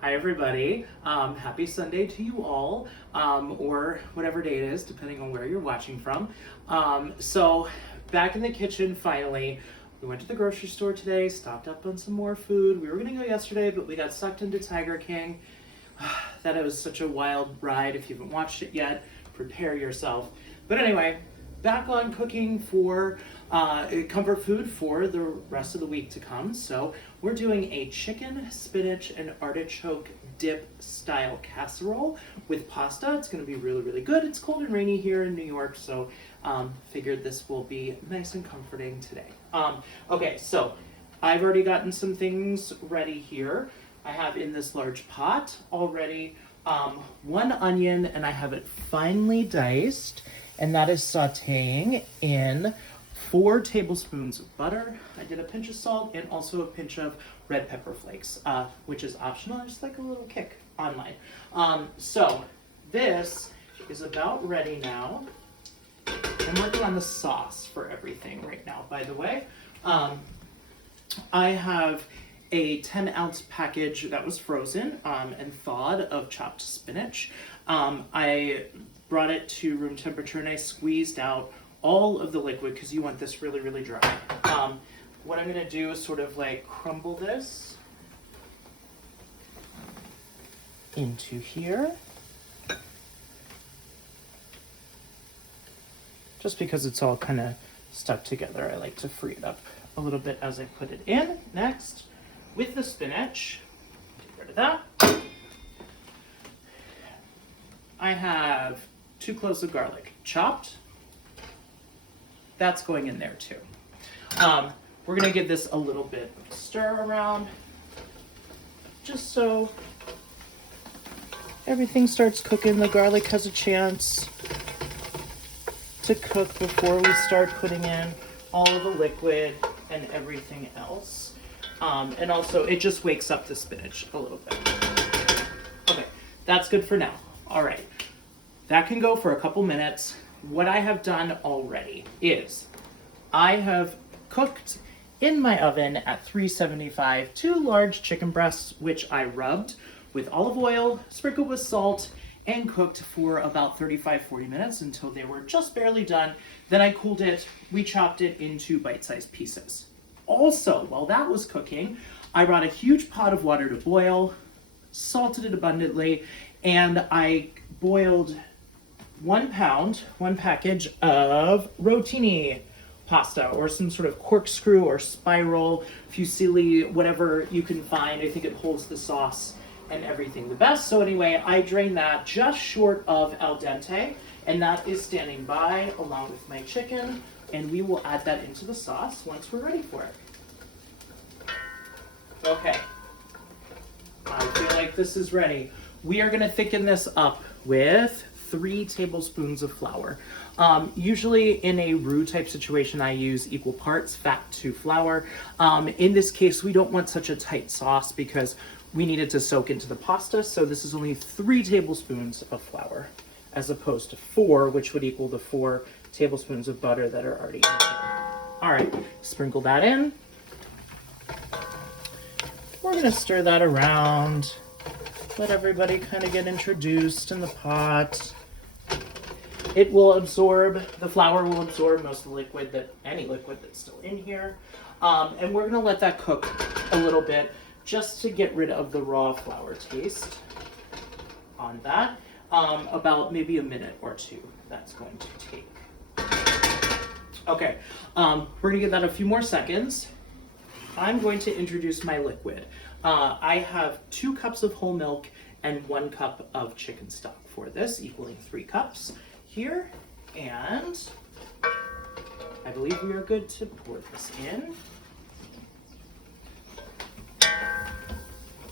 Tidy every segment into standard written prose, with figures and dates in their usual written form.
Hi everybody. Happy Sunday to you all, or whatever day it is, depending on where you're watching from. So back in the kitchen finally. We went to the grocery store today, stocked up on some more food. We were gonna go yesterday, but we got sucked into Tiger King. That was such a wild ride. If you haven't watched it yet, prepare yourself. But anyway, back on cooking for comfort food for the rest of the week to come. So we're doing a chicken, spinach, and artichoke dip style casserole with pasta. It's going to be really, really good. It's cold and rainy here in New York, so figured this will be nice and comforting today. Okay, so I've already gotten some things ready here. I have in this large pot already 1 onion, and I have it finely diced, and that is sauteing in 4 tablespoons of butter. I did a pinch of salt and also a pinch of red pepper flakes, which is optional, just like a little kick on mine. So this is about ready now. I'm working on the sauce for everything right now, by the way. I have a 10-ounce package that was frozen and thawed of chopped spinach. I brought it to room temperature and I squeezed out all of the liquid because you want this really, really dry. What I'm gonna do is sort of like crumble this into here. Just because it's all kind of stuck together, I like to free it up a little bit as I put it in. Next, with the spinach, get rid of that. I have 2 cloves of garlic chopped. That's going in there too. We're gonna give this a little bit of stir around, just so everything starts cooking. The garlic has a chance to cook before we start putting in all of the liquid and everything else. And also it just wakes up the spinach a little bit. Okay, that's good for now. All right, that can go for a couple minutes. What I have done already is I have cooked in my oven at 375 2 large chicken breasts, which I rubbed with olive oil, sprinkled with salt, and cooked for about 35-40 minutes until they were just barely done. Then I cooled it, we chopped it into bite-sized pieces. Also, while that was cooking, I brought a huge pot of water to boil, salted it abundantly, and I boiled 1 pound, 1 package of rotini pasta, or some sort of corkscrew or spiral, fusilli, whatever you can find. I think it holds the sauce and everything the best. So anyway, I drained that just short of al dente, and that is standing by along with my chicken, and we will add that into the sauce once we're ready for it. Okay, I feel like this is ready. We are gonna thicken this up with 3 tablespoons of flour. Usually in a roux type situation, I use equal parts fat to flour. In this case, we don't want such a tight sauce because we need it to soak into the pasta. So this is only 3 tablespoons of flour as opposed to 4, which would equal the 4 tablespoons of butter that are already in here. All right, sprinkle that in. We're gonna stir that around. Let everybody kind of get introduced in the pot. It will absorb, the flour will absorb most of the liquid, any liquid that's still in here. And we're gonna let that cook a little bit just to get rid of the raw flour taste on that. About maybe a minute or 2 that's going to take. Okay, we're gonna give that a few more seconds. I'm going to introduce my liquid. I have 2 cups of whole milk and 1 cup of chicken stock for this, equaling 3 cups here. And I believe we are good to pour this in.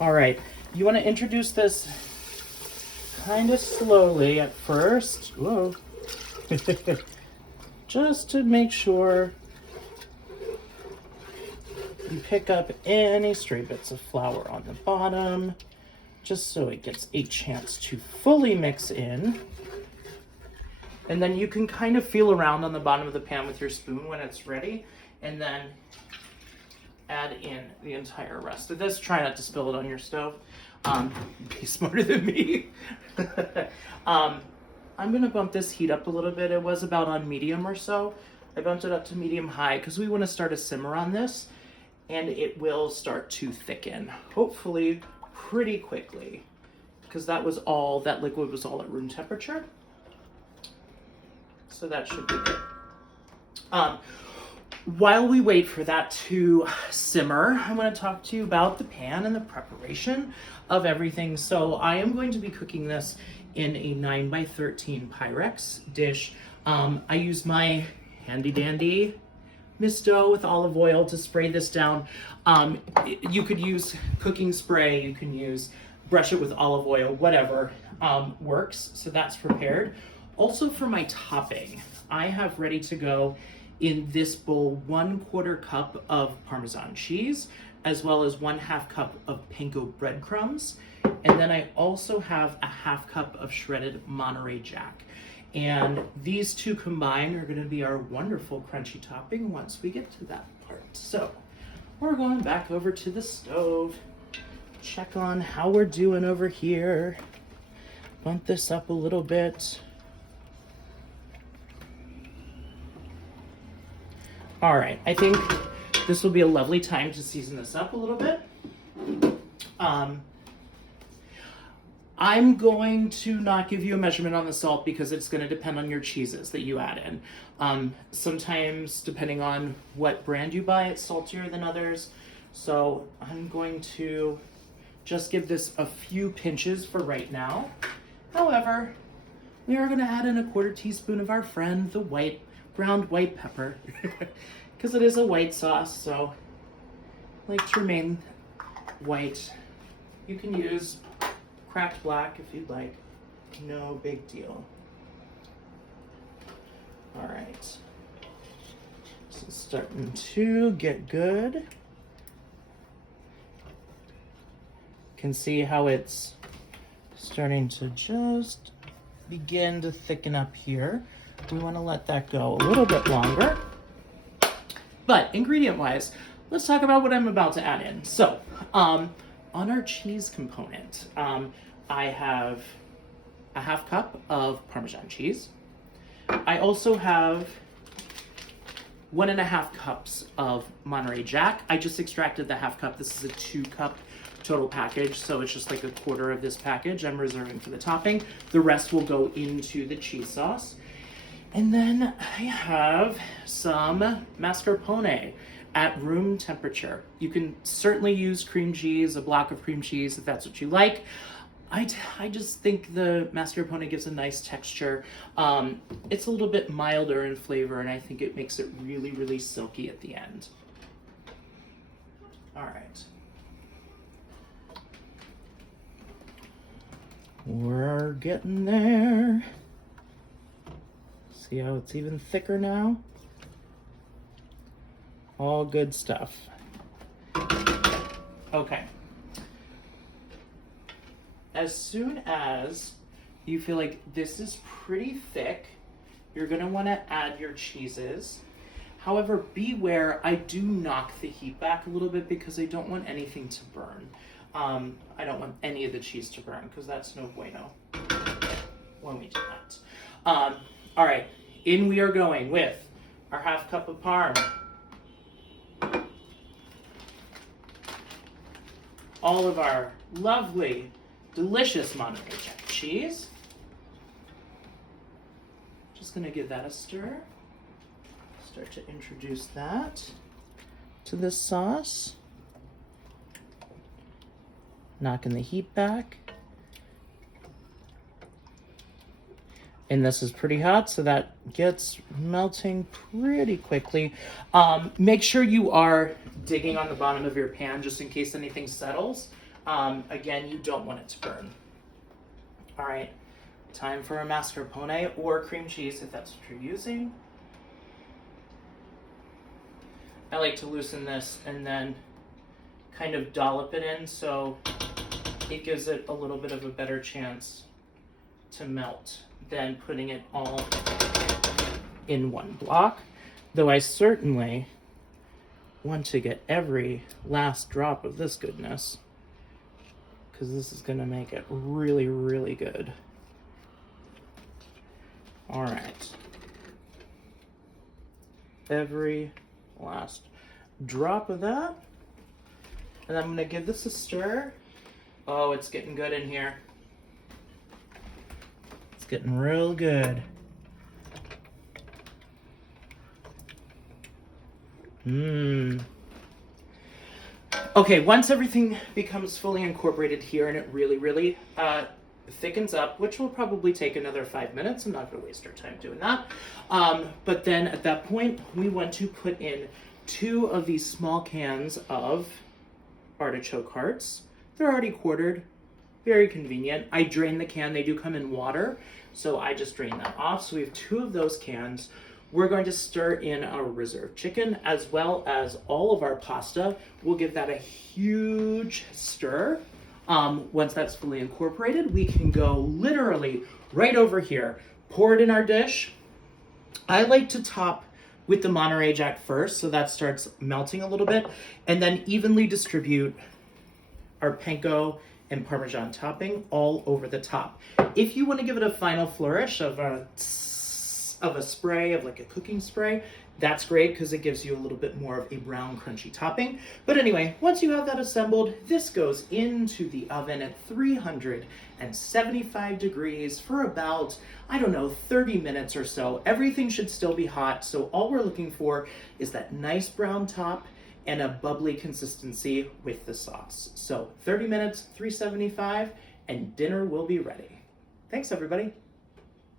All right, you want to introduce this kind of slowly at first. Whoa. Just to make sure you pick up any stray bits of flour on the bottom, just so it gets a chance to fully mix in. And then you can kind of feel around on the bottom of the pan with your spoon when it's ready, and then add in the entire rest of this. Try not to spill it on your stove. Be smarter than me. I'm gonna bump this heat up a little bit. It was about on medium or so. I bumped it up to medium high because we want to start a simmer on this, and it will start to thicken, hopefully pretty quickly, because that liquid was all at room temperature. So that should be good. While we wait for that to simmer, I want to talk to you about the pan and the preparation of everything. So I am going to be cooking this in a 9x13 Pyrex dish. I use my handy dandy misto with olive oil to spray this down. You could use cooking spray, you can brush it with olive oil, whatever works. So that's prepared. Also for my topping, I have ready to go in this bowl 1/4 cup of Parmesan cheese, as well as 1/2 cup of Panko breadcrumbs. And then I also have a 1/2 cup of shredded Monterrey Jack. And these two combined are gonna be our wonderful crunchy topping once we get to that part. So we're going back over to the stove, check on how we're doing over here. Bump this up a little bit. All right, I think this will be a lovely time to season this up a little bit. I'm going to not give you a measurement on the salt because it's going to depend on your cheeses that you add in. Sometimes, depending on what brand you buy, it's saltier than others. So I'm going to just give this a few pinches for right now. However, we are going to add in a 1/4 teaspoon of our friend, the ground white pepper, because it is a white sauce, so I like to remain white. You can use cracked black if you'd like, no big deal. All right, so it's starting to get good. You can see how it's starting to just begin to thicken up here. We want to let that go a little bit longer. But ingredient-wise, let's talk about what I'm about to add in. So, on our cheese component, I have a 1/2 cup of Parmesan cheese. I also have 1.5 cups of Monterey Jack. I just extracted the 1/2 cup. This is a 2-cup total package, so it's just like 1/4 of this package I'm reserving for the topping. The rest will go into the cheese sauce. And then I have some mascarpone at room temperature. You can certainly use cream cheese, a block of cream cheese, if that's what you like. I just think the mascarpone gives a nice texture. It's a little bit milder in flavor, and I think it makes it really, really silky at the end. All right. We're getting there. See how it's even thicker now? All good stuff. Okay. As soon as you feel like this is pretty thick, you're gonna wanna add your cheeses. However, beware, I do knock the heat back a little bit because I don't want anything to burn. I don't want any of the cheese to burn because that's no bueno when we do that. All right, in we are going with our 1/2 cup of parm. All of our lovely, delicious Monterey Jack cheese. Just gonna give that a stir. Start to introduce that to this sauce. Knocking the heat back. And this is pretty hot, so that gets melting pretty quickly. Make sure you are digging on the bottom of your pan just in case anything settles. Again, you don't want it to burn. All right, time for a mascarpone or cream cheese if that's what you're using. I like to loosen this and then kind of dollop it in so it gives it a little bit of a better chance to melt than putting it all in one block. Though I certainly want to get every last drop of this goodness, because this is gonna make it really, really good. All right. Every last drop of that. And I'm gonna give this a stir. Oh, it's getting good in here. It's getting real good. Okay, once everything becomes fully incorporated here and it really, really thickens up, which will probably take another 5 minutes. I'm not going to waste our time doing that. But then at that point, we want to put in 2 of these small cans of artichoke hearts. They're already quartered, very convenient. I drain the can. They do come in water, so I just drain that off. So we have 2 of those cans. We're going to stir in our reserved chicken as well as all of our pasta. We'll give that a huge stir. Once that's fully incorporated, we can go literally right over here, pour it in our dish. I like to top with the Monterrey Jack first, so that starts melting a little bit, and then evenly distribute our Panko and Parmesan topping all over the top. If you want to give it a final flourish of a spray, of like a cooking spray, that's great because it gives you a little bit more of a brown crunchy topping. But anyway, once you have that assembled, this goes into the oven at 375 degrees for about, 30 minutes or so. Everything should still be hot, so all we're looking for is that nice brown top and a bubbly consistency with the sauce. So 30 minutes, 375, and dinner will be ready. Thanks, everybody.